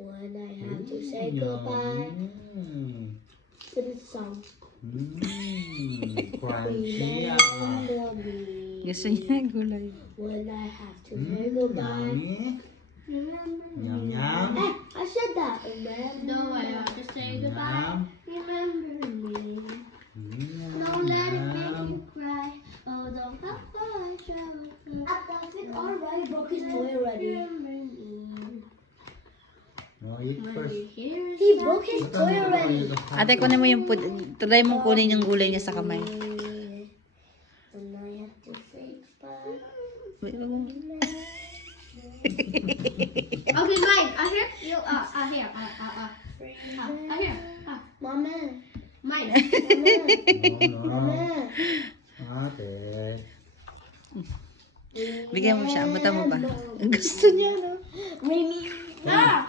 when I have to say goodbye. To the song. Crunchy. Remember me. Gusto niya gulay. When I have to say goodbye. Yummy. Remember Yum me. yum. Hey, I said that. Remember. No, I have to say goodbye. Yum. Remember me. Don't let it make you cry. Oh, don't have I show. David already broke his toy already. Remember me. No, eat first. He broke his toy already. Ate, kunin mo yung food. Try mong kunin yung gulay niya sa kamay. When I have to say goodbye. Wait, wag mo. Okay, mine. Here. You. Here. Here. Mama. Mine. Mama. Ate. Bigyan mo siya. Abutan mo ba? Gusto niya, no? Remy. Ah!